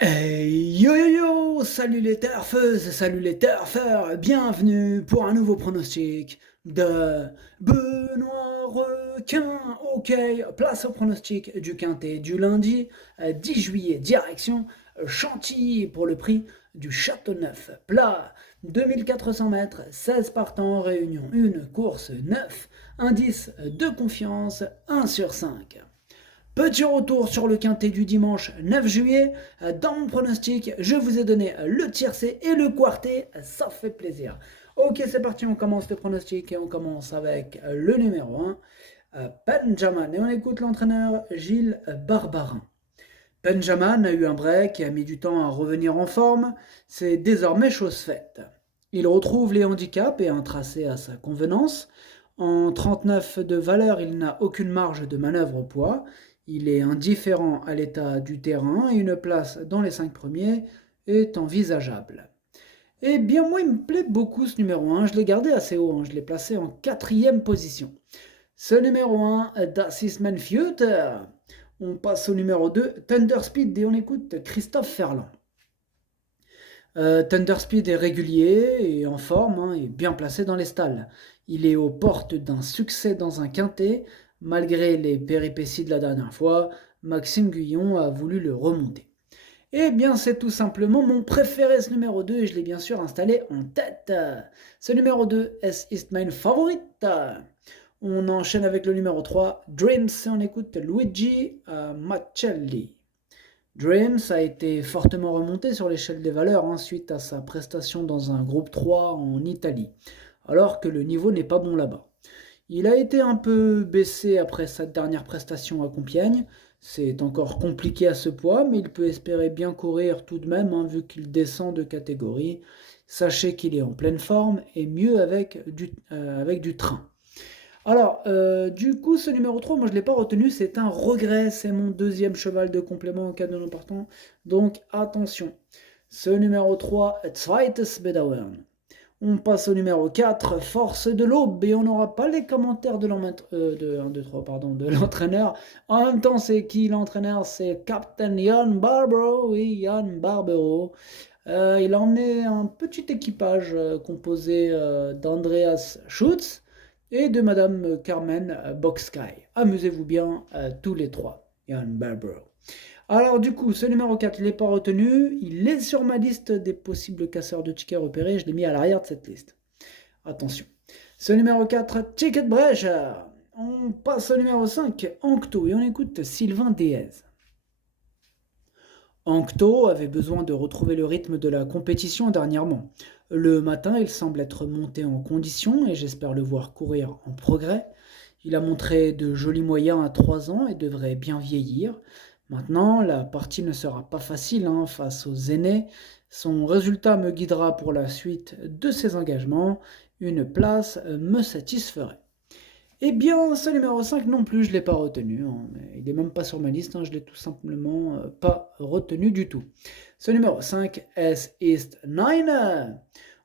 Hey, yo yo yo, salut les turfeuses, salut les turfeurs, bienvenue pour un nouveau pronostic de Benoît Requin. Ok, place au pronostic du Quintet du lundi 10 juillet, direction Chantilly pour le prix du Châteauneuf. Plat, 2400 mètres, 16 partants, réunion 1, course 9, indice de confiance 1 sur 5. Petit retour sur le quintet du dimanche 9 juillet. Dans mon pronostic, je vous ai donné le tiercé et le quartet. Ça fait plaisir. Ok, c'est parti, on commence le pronostic et on commence avec le numéro 1, Benjamin. Et on écoute l'entraîneur Gilles Barbarin. Benjamin a eu un break et a mis du temps à revenir en forme. C'est désormais chose faite. Il retrouve les handicaps et un tracé à sa convenance. En 39 de valeur, il n'a aucune marge de manœuvre au poids. Il est indifférent à l'état du terrain et une place dans les 5 premiers est envisageable. Eh bien, moi, il me plaît beaucoup ce numéro 1. Je l'ai gardé assez haut, hein. Je l'ai placé en quatrième position. Ce numéro 1, Das ist mein Future. On passe au numéro 2, Thunder Speed, et on écoute Christophe Ferland. Thunder Speed est régulier et en forme, hein, et bien placé dans les stalles. Il est aux portes d'un succès dans un quintet. Malgré les péripéties de la dernière fois, Maxime Guyon a voulu le remonter. Eh bien, c'est tout simplement mon préféré, ce numéro 2, et je l'ai bien sûr installé en tête. Ce numéro 2, es ist mein Favorit. On enchaîne avec le numéro 3, Dreams, et on écoute Luigi Macelli. Dreams a été fortement remonté sur l'échelle des valeurs, hein, suite à sa prestation dans un groupe 3 en Italie, alors que le niveau n'est pas bon là-bas. Il a été un peu baissé après sa dernière prestation à Compiègne. C'est encore compliqué à ce poids, mais il peut espérer bien courir tout de même, hein, vu qu'il descend de catégorie. Sachez qu'il est en pleine forme et mieux avec du train. Alors, du coup, ce numéro 3, moi je ne l'ai pas retenu, c'est un regret, c'est mon deuxième cheval de complément en cas de non partant. Donc attention. Ce numéro 3, Zweites Bedauern. On passe au numéro 4, Force de l'Aube, et on n'aura pas les commentaires de l'entraîneur. En même temps, c'est qui l'entraîneur? C'est Captain Jan Barbero, oui, Jan Barbero. Il a emmené un petit équipage composé d'Andreas Schutz et de Madame Carmen Boxkai. Amusez-vous bien tous les trois, Jan Barbero. Alors du coup, ce numéro 4, il n'est pas retenu. Il est sur ma liste des possibles casseurs de tickets repérés. Je l'ai mis à l'arrière de cette liste. Attention. Ce numéro 4, Ticket Brecha. On passe au numéro 5, Ancto, et on écoute Sylvain Déez. Ancto avait besoin de retrouver le rythme de la compétition dernièrement. Le matin, il semble être monté en condition et j'espère le voir courir en progrès. Il a montré de jolis moyens à 3 ans et devrait bien vieillir. Maintenant, la partie ne sera pas facile, hein, face aux aînés. Son résultat me guidera pour la suite de ses engagements. Une place me satisferait. Eh bien, ce numéro 5 non plus, je ne l'ai pas retenu, hein. Il n'est même pas sur ma liste, hein, je ne l'ai tout simplement pas retenu du tout. Ce numéro 5, Es ist Nine.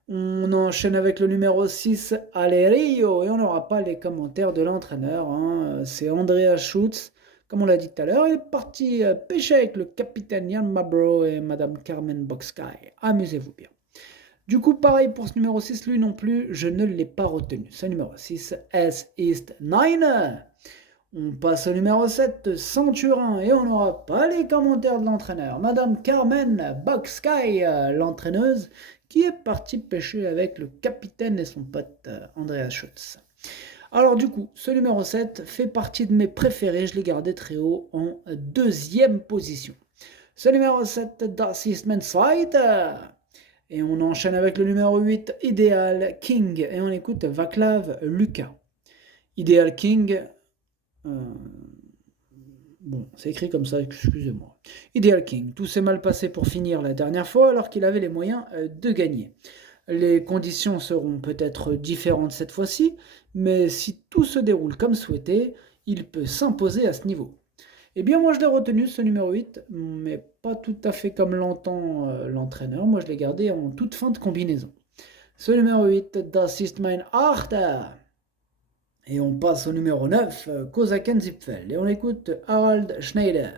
On enchaîne avec le numéro 6, Alerio, et on n'aura pas les commentaires de l'entraîneur, hein. C'est Andreas Schutz, comme on l'a dit tout à l'heure. Il est parti pêcher avec le capitaine Jan Mabro et Madame Carmen Boxkai. Amusez-vous bien. Du coup, pareil pour ce numéro 6, lui non plus, je ne l'ai pas retenu. Ce numéro 6, Es ist Nine. On passe au numéro 7, Centurin, et on n'aura pas les commentaires de l'entraîneur. Madame Carmen Boxkai, l'entraîneuse, qui est partie pêcher avec le capitaine et son pote Andreas Schutz. Alors du coup, ce numéro 7 fait partie de mes préférés, je l'ai gardé très haut en deuxième position. Ce numéro 7, Das ist mein Zweiter. Et on enchaîne avec le numéro 8, Ideal King. Et on écoute Vaclav Lucas. Ideal King. euh, Bon, c'est écrit comme ça, excusez-moi. Ideal King. Tout s'est mal passé pour finir la dernière fois alors qu'il avait les moyens de gagner. Les conditions seront peut-être différentes cette fois-ci, mais si tout se déroule comme souhaité, il peut s'imposer à ce niveau. Eh bien, moi, je l'ai retenu, ce numéro 8, mais pas tout à fait comme l'entend l'entraîneur. Moi, je l'ai gardé en toute fin de combinaison. Ce numéro 8, Das ist mein Achter. Et on passe au numéro 9, Kosaken Zipfel. Et on écoute Harald Schneider.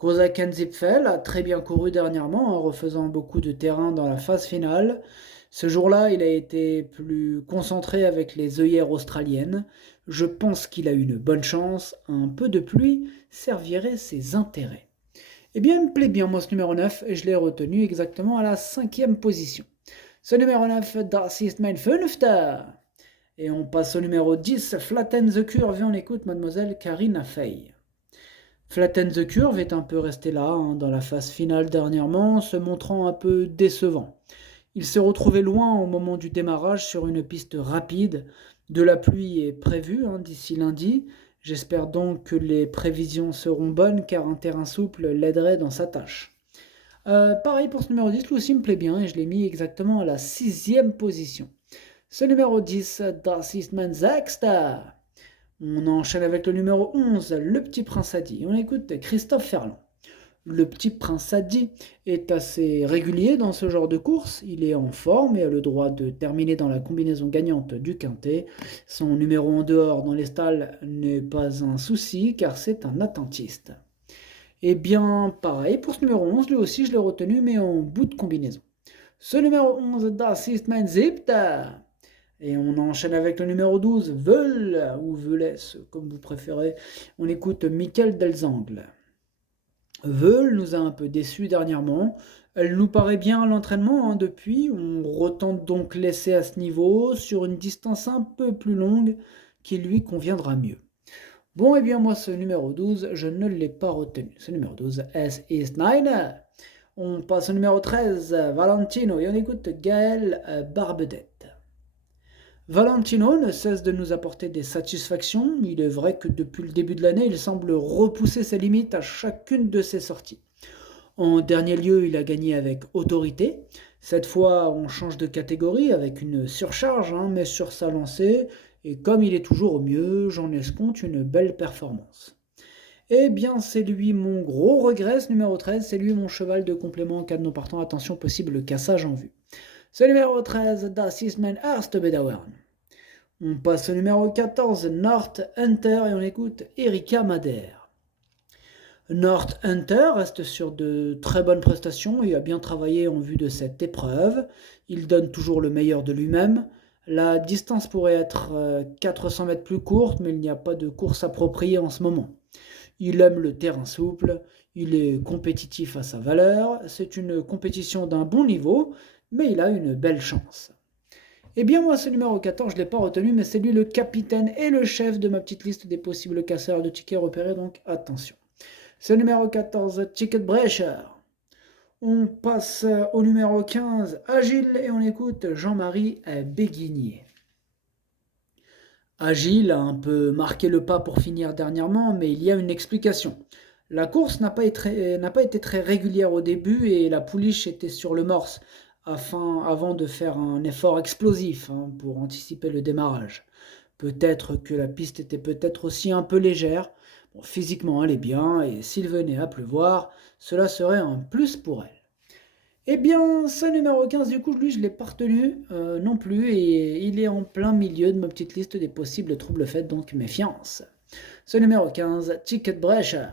Kozaken Zipfel a très bien couru dernièrement en refaisant beaucoup de terrain dans la phase finale. Ce jour-là, il a été plus concentré avec les œillères australiennes. Je pense qu'il a eu une bonne chance. Un peu de pluie servirait ses intérêts. Eh bien, il me plaît bien, moi, ce numéro 9, et je l'ai retenu exactement à la 5e position. Ce numéro 9, Das ist mein Fünfter. Et on passe au numéro 10, Flatten the Curve, et on écoute mademoiselle Karina Fey. Flatten the Curve est un peu resté là, dans la phase finale dernièrement, se montrant un peu décevant. Il s'est retrouvé loin au moment du démarrage sur une piste rapide. De la pluie est prévue d'ici lundi. J'espère donc que les prévisions seront bonnes car un terrain souple l'aiderait dans sa tâche. Pareil pour ce numéro 10, lui aussi me plaît bien et je l'ai mis exactement à la 6e position. Ce numéro 10, Das ist mein Sechster. On enchaîne avec le numéro 11, Le Petit Prince Adi. On écoute Christophe Ferland. Le Petit Prince Adi est assez régulier dans ce genre de course. Il est en forme et a le droit de terminer dans la combinaison gagnante du quintet. Son numéro en dehors dans les stalles n'est pas un souci car c'est un attentiste. Et bien pareil pour ce numéro 11, lui aussi je l'ai retenu mais en bout de combinaison. Ce numéro 11, Das ist mein Siebter. Et on enchaîne avec le numéro 12, Veul, ou Velès, comme vous préférez. On écoute Michael Delzangle. Veul nous a un peu déçus dernièrement. Elle nous paraît bien à l'entraînement depuis. On retente donc l'essai à ce niveau, sur une distance un peu plus longue, qui lui conviendra mieux. Bon, et bien moi, ce numéro 12, je ne l'ai pas retenu. Ce numéro 12, S is 9. On passe au numéro 13, Valentino, et on écoute Gaël Barbedette. Valentino ne cesse de nous apporter des satisfactions. Il est vrai que depuis le début de l'année, il semble repousser ses limites à chacune de ses sorties. En dernier lieu, il a gagné avec autorité. Cette fois, on change de catégorie avec une surcharge, mais sur sa lancée. Et comme il est toujours au mieux, j'en escompte une belle performance. Eh bien, c'est lui mon gros regret, ce numéro 13. C'est lui mon cheval de complément en cas de non partant. Attention, possible cassage en vue. Ce numéro 13, Das ist mein erster Bedauern. On passe au numéro 14, North Hunter, et on écoute Erika Madère. North Hunter reste sur de très bonnes prestations et a bien travaillé en vue de cette épreuve. Il donne toujours le meilleur de lui-même. La distance pourrait être 400 mètres plus courte, mais il n'y a pas de course appropriée en ce moment. Il aime le terrain souple, il est compétitif à sa valeur, c'est une compétition d'un bon niveau, mais il a une belle chance. Eh bien moi ce numéro 14 je ne l'ai pas retenu, mais c'est lui le capitaine et le chef de ma petite liste des possibles casseurs de tickets repérés, donc attention. Ce numéro 14, Ticket Brecher. On passe au numéro 15, Agile, et on écoute Jean-Marie Béguinier. Agile a un peu marqué le pas pour finir dernièrement, mais il y a une explication. La course n'a pas été très régulière au début et la pouliche était sur le morse avant de faire un effort explosif pour anticiper le démarrage. Peut-être que la piste était peut-être aussi un peu légère. Bon, physiquement, elle est bien et s'il venait à pleuvoir, cela serait un plus pour elle. Eh bien, ce numéro 15, du coup, lui, je ne l'ai pas retenu non plus et il est en plein milieu de ma petite liste des possibles troubles faits, donc méfiance. Ce numéro 15, Ticket Brecher.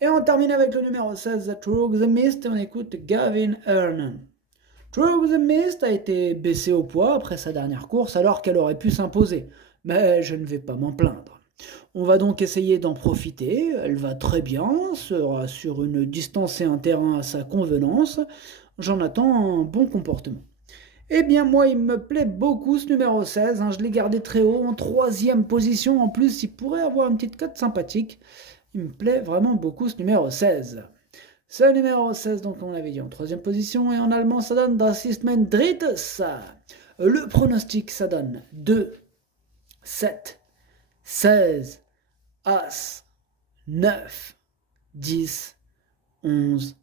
Et on termine avec le numéro 16, Through the Mist, et on écoute Gavin Ernan. Through the Mist a été baissée au poids après sa dernière course alors qu'elle aurait pu s'imposer, mais je ne vais pas m'en plaindre. On va donc essayer d'en profiter, elle va très bien, sera sur une distance et un terrain à sa convenance, j'en attends un bon comportement. Eh bien moi il me plaît beaucoup ce numéro 16, je l'ai gardé très haut, en 3e position, en plus il pourrait avoir une petite cote sympathique, il me plaît vraiment beaucoup ce numéro 16. Ce numéro 16, donc on l'avait dit en 3e position, et en allemand ça donne Das ist mein drittes. Le pronostic ça donne 2, 7, 16, As, 9, 10, 11,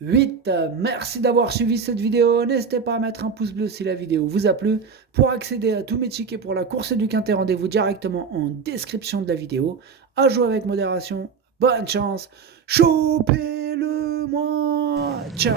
8. Merci d'avoir suivi cette vidéo. N'hésitez pas à mettre un pouce bleu si la vidéo vous a plu. Pour accéder à tous mes tickets pour la course du quintet, rendez-vous directement en description de la vidéo. À jouer avec modération. Bonne chance. Chopez-le moi. Ciao.